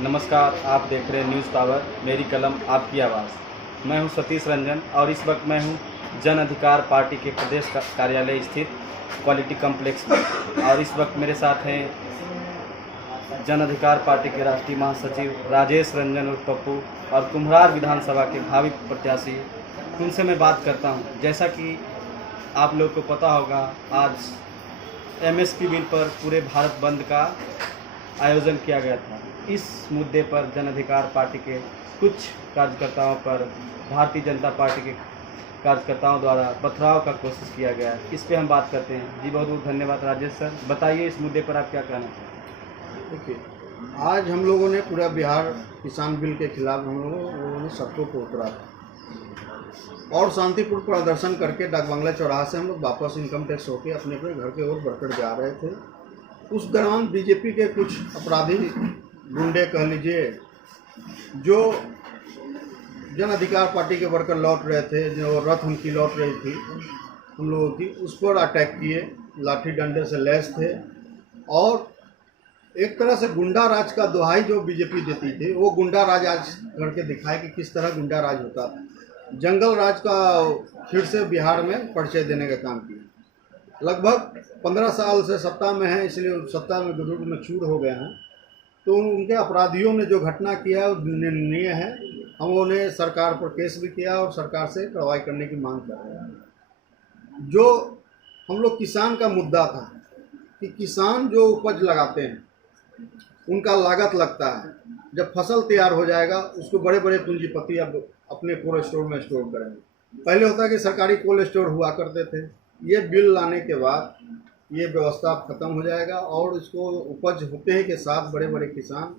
नमस्कार, आप देख रहे हैं न्यूज़ पावर, मेरी कलम आपकी आवाज़। मैं हूं सतीश रंजन और इस वक्त मैं हूं जन अधिकार पार्टी के प्रदेश कार्यालय स्थित क्वालिटी कॉम्प्लेक्स में। और इस वक्त मेरे साथ हैं जन अधिकार पार्टी के राष्ट्रीय महासचिव राजेश रंजन उर्फ पप्पू और कुम्हरार विधानसभा के भावी प्रत्याशी। उनसे मैं बात करता हूं। जैसा कि आप लोग को पता होगा, आज एमएसपी बिल पर पूरे भारत बंद का आयोजन किया गया था। इस मुद्दे पर जन अधिकार पार्टी के कुछ कार्यकर्ताओं पर भारतीय जनता पार्टी के कार्यकर्ताओं द्वारा पथराव का कोशिश किया गया है। इस पे हम बात करते हैं। जी बहुत बहुत धन्यवाद राजेश सर। बताइए इस मुद्दे पर आप क्या कहना चाहते हैं? देखिए, आज हम लोगों ने पूरा बिहार किसान बिल के खिलाफ हम लोगों ने सड़कों पर उतरा था और शांतिपूर्ण प्रदर्शन करके डाक बंगला चौराहा से हम लोग वापस इनकम टैक्स होकर अपने अपने घर के ओर बढ़कर जा रहे थे। उस दौरान बीजेपी के कुछ अपराधी गुंडे कह लीजिए, जो जन अधिकार पार्टी के वर्कर लौट रहे थे, जो रथ उनकी लौट रही थी हम लोगों की, उस पर अटैक किए। लाठी डंडे से लैस थे और एक तरह से गुंडा राज का दुहाई जो बीजेपी देती थी, वो गुंडा राज आज करके दिखाए कि किस तरह गुंडा राज होता है। जंगल राज का फिर से बिहार में परिचय देने का काम किया। लगभग 15 साल से सत्ता में है, इसलिए सत्ता में बुजुर्ग में चूर हो गए हैं। तो उनके अपराधियों ने जो घटना किया वो निंदनीय है। हम लोगों ने सरकार पर केस भी किया और सरकार से कार्रवाई करने की मांग कर रहे हैं। जो हम लोग किसान का मुद्दा था कि किसान जो उपज लगाते हैं उनका लागत लगता है, जब फसल तैयार हो जाएगा उसको बड़े बड़े पूंजीपति अब अपने कोल्ड स्टोर में स्टोर करेंगे। पहले होता है कि सरकारी कोल्ड स्टोर हुआ करते थे। ये बिल लाने के बाद ये व्यवस्था खत्म हो जाएगा और इसको उपज होते हैं के साथ बड़े बड़े किसान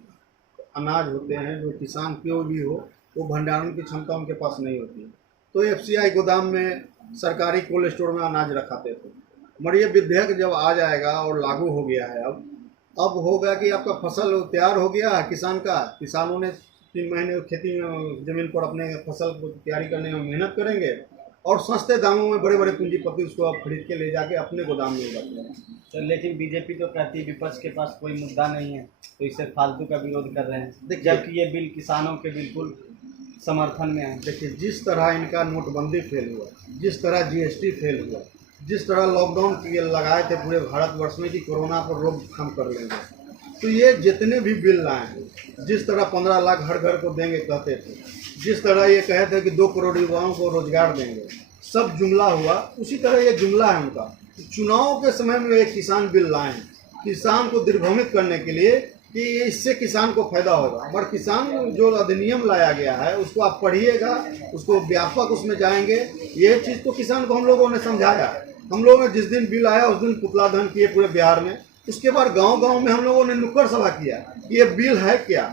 अनाज होते हैं, जो किसान क्यों भी हो, वो भंडारण की क्षमता उनके पास नहीं होती है, तो एफसीआई गोदाम में सरकारी कोल्ड स्टोर में अनाज रखाते थे। मगर ये विधेयक जब आ जाएगा और लागू हो गया है, अब होगा कि आपका फसल तैयार हो गया है किसान का, किसानों ने 3 महीने खेती ज़मीन पर अपने फसल को तैयारी करने में मेहनत करेंगे और सस्ते दामों में बड़े बड़े पूंजीपति उसको अब खरीद के ले जाके अपने गोदाम में रखते हैं। तो लेकिन बीजेपी तो कहती है विपक्ष के पास कोई मुद्दा नहीं है, तो इससे फालतू का विरोध कर रहे हैं, जबकि ये बिल किसानों के बिल्कुल समर्थन में है। देखिए, जिस तरह इनका नोटबंदी फेल हुआ, जिस तरह जीएसटी फेल हुआ, जिस तरह लॉकडाउन लगाए थे पूरे भारतवर्ष में कि कोरोना पर रोकथाम कर लेंगे, तो ये जितने भी बिल लाए हैं, जिस तरह 15 लाख हर घर को देंगे कहते थे, जिस तरह ये कहे थे कि 2 करोड़ युवाओं को रोजगार देंगे, सब जुमला हुआ। उसी तरह ये जुमला है उनका। चुनाव के समय में एक किसान बिल लाए हैं किसान को दिग्भ्रमित करने के लिए कि इससे किसान को फायदा होगा। पर किसान जो अधिनियम लाया गया है उसको आप पढ़िएगा, उसको व्यापक उसमें जाएंगे। ये चीज़ तो किसान को हम लोगों ने समझाया। हम लोगों ने जिस दिन बिल आया उस दिन पुतला दहन किए पूरे बिहार में। उसके बाद गांव-गांव में हम लोगों ने नुक्कड़ सभा किया कि ये बिल है क्या,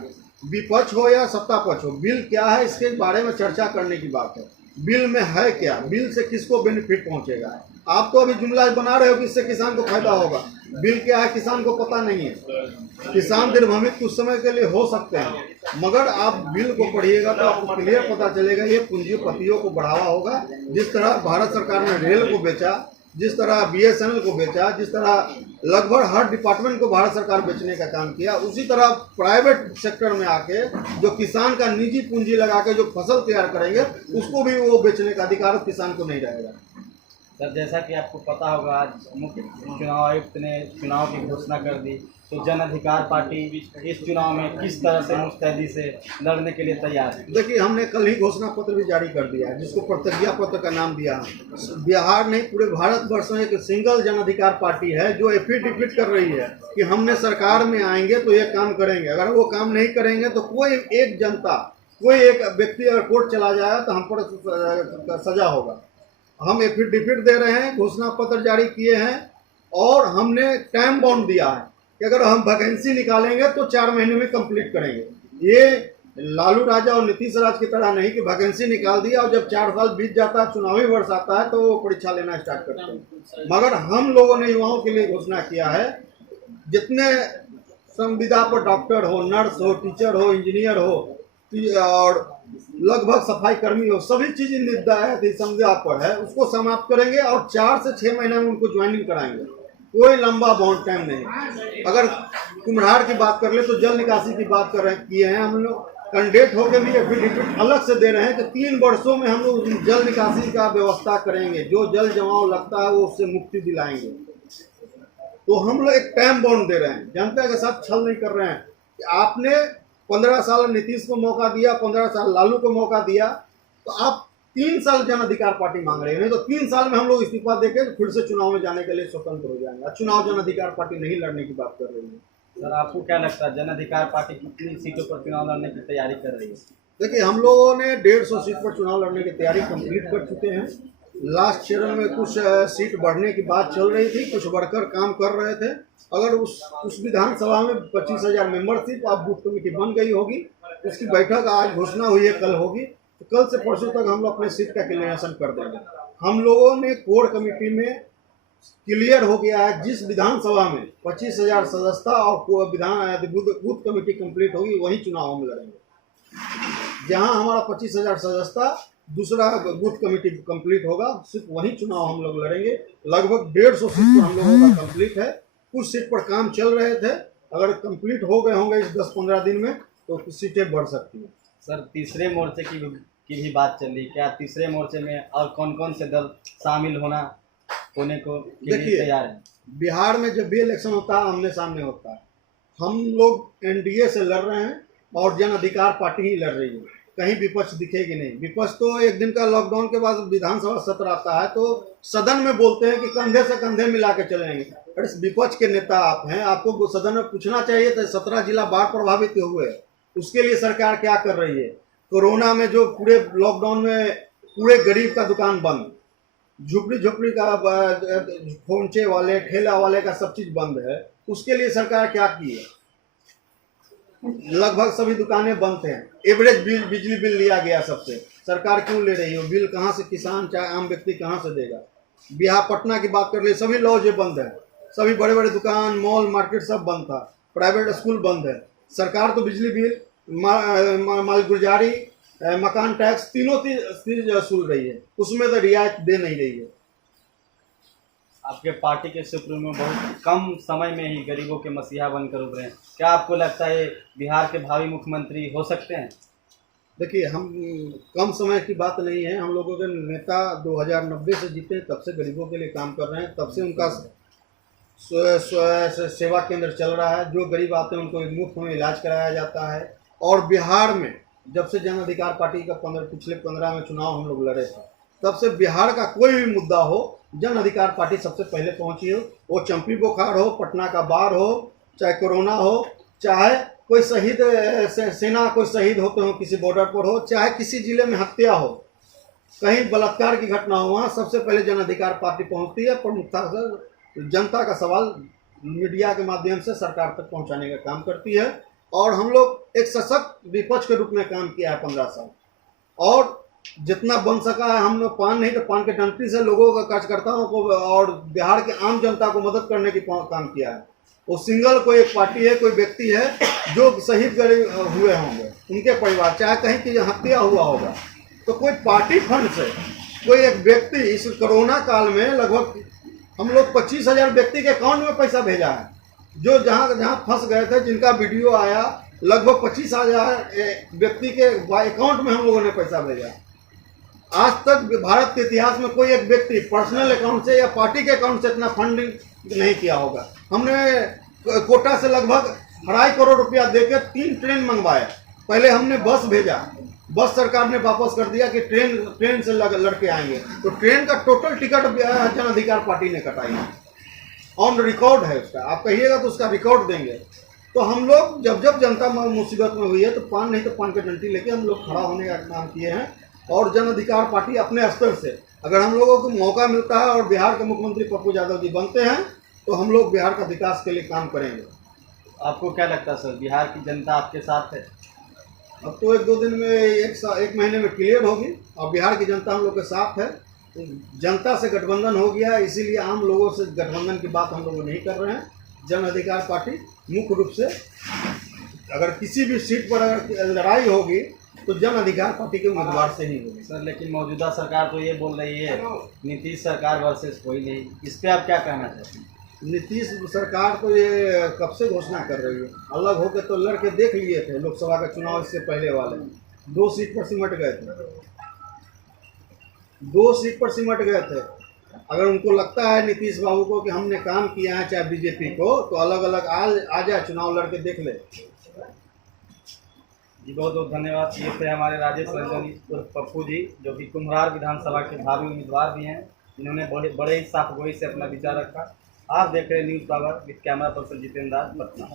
विपक्ष हो या सत्ता पक्ष हो, बिल क्या है इसके बारे में चर्चा करने की बात है। बिल में है क्या, बिल से किसको बेनिफिट पहुंचेगा। आप तो अभी जुमला बना रहे हो कि इससे किसान को फायदा होगा। बिल क्या है किसान को पता नहीं है। किसान दिग्भ्रमित कुछ समय के लिए हो सकते हैं, मगर आप बिल को पढ़िएगा तो आपको क्लियर पता चलेगा ये पूंजीपतियों को बढ़ावा होगा। जिस तरह भारत सरकार ने रेल को बेचा, जिस तरह बीएसएनएल को बेचा, जिस तरह लगभग हर डिपार्टमेंट को भारत सरकार बेचने का काम किया, उसी तरह प्राइवेट सेक्टर में आके जो किसान का निजी पूंजी लगा के जो फसल तैयार करेंगे उसको भी वो बेचने का अधिकार किसान को नहीं रहेगा। सर, जैसा कि आपको पता होगा, आज मुख्य चुनाव आयुक्त ने चुनाव की घोषणा कर दी, तो जन अधिकार पार्टी इस चुनाव में किस तरह से मुस्तैदी से लड़ने के लिए तैयार है? देखिए, हमने कल ही घोषणा पत्र भी जारी कर दिया है, जिसको प्रतिज्ञा पत्र का नाम दिया है। बिहार नहीं, पूरे भारतवर्ष में एक सिंगल जन अधिकार पार्टी है जो एफिडेविट कर रही है कि हमने सरकार में आएंगे तो ये काम करेंगे। अगर वो काम नहीं करेंगे तो कोई एक जनता, कोई एक व्यक्ति अगर कोर्ट चला जाए तो हम पर सजा होगा। हम एफिडेविट दे रहे हैं, घोषणा पत्र जारी किए हैं और हमने टाइम बाउंड दिया है कि अगर हम वैकेंसी निकालेंगे तो 4 महीने में कंप्लीट करेंगे। ये लालू राजा और नीतीश राज की तरह नहीं कि वैकेंसी निकाल दिया और जब 4 साल बीत जाता है, चुनावी वर्ष आता है, तो वो परीक्षा लेना स्टार्ट करते हैं। मगर हम लोगों ने युवाओं के लिए घोषणा किया है, जितने संविदा पर डॉक्टर हो, नर्स हो, टीचर हो, इंजीनियर हो और लगभग सफाई कर्मी हो, सभी चीज़ संविदा पर है, उसको समाप्त करेंगे और 4 से 6 महीने में उनको ज्वाइनिंग कराएंगे। कोई लंबा बाउंड टाइम नहीं। अगर कुम्हार की बात कर ले तो जल निकासी की बात कर रहे हैं, किए हैं हम लोग। कैंडिडेट होकर भी एफिडेविट अलग से दे रहे हैं कि 3 वर्षों में हम लोग जल निकासी का व्यवस्था करेंगे, जो जल जमाव लगता है वो उससे मुक्ति दिलाएंगे। तो हम लोग एक टाइम बाउंड दे रहे हैं, जनता के साथ छल नहीं कर रहे हैं। कि आपने 15 साल नीतीश को मौका दिया, 15 साल लालू को मौका दिया, तो आप 3 साल जन अधिकार पार्टी मांग रहे हैं। नहीं तो 3 साल में हम लोग इस्तीफा देकर फिर से चुनाव में जाने के लिए स्वतंत्र हो जाएंगे। चुनाव जन अधिकार पार्टी नहीं लड़ने की बात कर रही है। सर आपको क्या लगता है जन अधिकार पार्टी कितनी सीटों पर चुनाव लड़ने की तैयारी कर रही है? देखिए, हम लोगों ने 150 सीट पर चुनाव लड़ने की तैयारी कंप्लीट कर चुके हैं। लास्ट चरण में कुछ सीट बढ़ने की बात चल रही थी, कुछ बढ़कर काम कर रहे थे। अगर उस विधानसभा में 25,000 मेंबर थी तो अब बूथ कमेटी बन गई होगी। उसकी बैठक आज घोषणा हुई है, कल होगी। तो कल से परसों तक हम लोग अपने सीट का क्लियरेशन कर देंगे। हम लोगों ने कोर कमेटी में क्लियर हो गया है, जिस विधानसभा में 25,000 सदस्यता और बूथ कमेटी कंप्लीट होगी वही चुनाव हम लड़ेंगे। जहां हमारा 25,000 सदस्यता, दूसरा बूथ कमेटी कंप्लीट होगा, सिर्फ वही चुनाव हम लोग लड़ेंगे। लगभग 150 सीट पर हम लोगों का कंप्लीट है। कुछ सीट पर काम चल रहे थे, अगर कंप्लीट हो गए होंगे इस 10-15 दिन में तो कुछ सीटें बढ़ सकती हैं। सर तीसरे मोर्चे की भी बात चल रही, क्या तीसरे मोर्चे में और कौन कौन से दल शामिल होने को तैयार है? बिहार में जब भी इलेक्शन होता है आमने सामने होता है। हम लोग एनडीए से लड़ रहे हैं और जन अधिकार पार्टी ही लड़ रही है। कहीं विपक्ष दिखेगी नहीं। विपक्ष तो एक दिन का लॉकडाउन के बाद विधानसभा सत्र आता है तो सदन में बोलते हैं कि कंधे से कंधे मिला के चलेंगे। अरे विपक्ष के नेता आप हैं, आपको सदन में पूछना चाहिए था। 17 जिला बाढ़ प्रभावित हुए, उसके लिए सरकार क्या कर रही है? कोरोना में जो पूरे लॉकडाउन में पूरे गरीब का दुकान बंद, झुपड़ी का, खोंचे वाले, ठेला वाले का सब चीज बंद है, उसके लिए सरकार क्या की है? लगभग सभी दुकानें बंद हैं। एवरेज बिजली बिल लिया गया सबसे। सरकार क्यों ले रही है? बिल कहाँ से किसान चाहे आम व्यक्ति कहाँ से देगा? बिहार पटना की बात कर ले, सभी लॉज बंद है, सभी बड़े बड़े दुकान, मॉल, मार्केट सब बंद था। प्राइवेट स्कूल बंद है। सरकार तो बिजली बिल, मालगुजारी, मकान टैक्स तीनों चीज वसूल रही है, उसमें तो रियायत दे नहीं रही है। आपके पार्टी के सुप्रीमो बहुत कम समय में ही गरीबों के मसीहा बनकर उभरे हैं, क्या आपको लगता है बिहार के भावी मुख्यमंत्री हो सकते हैं? देखिए, हम कम समय की बात नहीं है। हम लोगों के नेता 2090 से जीते, तब से गरीबों के लिए काम कर रहे हैं। तब से उनका सेवा केंद्र चल रहा है। जो गरीब आते हैं उनको मुफ्त में इलाज कराया जाता है। और बिहार में जब से जन अधिकार पार्टी का पिछले 15 में चुनाव हम लोग लड़े थे, तब से बिहार का कोई भी मुद्दा हो, जन अधिकार पार्टी सबसे पहले पहुंची हो। वो चंपी बुखार हो, पटना का बाढ़ हो, चाहे कोरोना हो, चाहे कोई शहीद सेना कोई शहीद होते हो किसी बॉर्डर पर हो, चाहे किसी जिले में हत्या हो, कहीं बलात्कार की घटना हो, वहाँ सबसे पहले जन अधिकार पार्टी पहुंचती है। प्रमुखता से जनता का सवाल मीडिया के माध्यम से सरकार तक पहुंचाने का काम करती है। और हम लोग एक सशक्त विपक्ष के रूप में काम किया है 15 साल, और जितना बन सका है हमने पान नहीं तो पान के डंटी से लोगों का कार्यकर्ताओं को और बिहार के आम जनता को मदद करने की काम किया है। वो सिंगल कोई एक पार्टी है, कोई व्यक्ति है जो शहीद हुए होंगे, उनके परिवार, चाहे कहीं की हत्या हुआ होगा, तो कोई पार्टी फंड से कोई एक व्यक्ति इस कोरोना काल में लगभग हम लोग 25,000 व्यक्ति के अकाउंट में पैसा भेजा है। जो जहाँ फंस गए थे, जिनका वीडियो आया, लगभग 25,000 व्यक्ति के अकाउंट में हम लोगों ने पैसा भेजा। आज तक भारत के इतिहास में कोई एक व्यक्ति पर्सनल अकाउंट से या पार्टी के अकाउंट से इतना फंडिंग नहीं किया होगा। हमने कोटा से लगभग 2.5 करोड़ रुपया देकर 3 ट्रेन मंगवाए। पहले हमने बस भेजा, बस सरकार ने वापस कर दिया कि ट्रेन से लड़के आएंगे, तो ट्रेन का टोटल टिकट जन अधिकार पार्टी ने कटाई है। ऑन रिकॉर्ड है उसका, आप कहिएगा तो उसका रिकॉर्ड देंगे। तो हम लोग जब जनता मुसीबत में हुई है तो पान नहीं तो पान की डंडी लेके हम लोग खड़ा होने का काम किए हैं। और जन अधिकार पार्टी अपने स्तर से अगर हम लोगों को मौका मिलता है और बिहार के मुख्यमंत्री पप्पू यादव जी बनते हैं तो हम लोग बिहार का विकास के लिए काम करेंगे। आपको क्या लगता है सर, बिहार की जनता आपके साथ है? अब तो 1-2 दिन में, एक महीने में क्लियर होगी और बिहार की जनता हम लोग के साथ है। जनता से गठबंधन हो गया, इसीलिए आम लोगों से गठबंधन की बात हम लोग नहीं कर रहे हैं। जन अधिकार पार्टी मुख्य रूप से अगर किसी भी सीट पर अगर लड़ाई होगी तो जन अधिकार पार्टी के उम्मीदवार से ही होगी। सर लेकिन मौजूदा सरकार तो ये बोल रही है नीतीश सरकार वर्सेस कोई नहीं, इस पर आप क्या कहना चाहते हैं? नीतीश सरकार तो ये कब से घोषणा कर रही है, अलग होकर तो लड़के देख लिए थे लोकसभा का चुनाव, इससे पहले वाले 2 सीट पर सिमट गए थे, 2 सीट पर सिमट गए थे। अगर उनको लगता है नीतीश बाबू को कि हमने काम किया है चाहे बीजेपी को, तो अलग अलग आ जाए, चुनाव लड़के देख ले। जी बहुत बहुत धन्यवाद। ये थे हमारे राजेश रंजन उर्फ पप्पू जी, जो कि कुम्हरार विधानसभा के भावी उम्मीदवार भी हैं, जिन्होंने बड़े ही साफ गोई से अपना विचार रखा। आप देख रहे हैं news power with camera person Jitendra Das, Patna.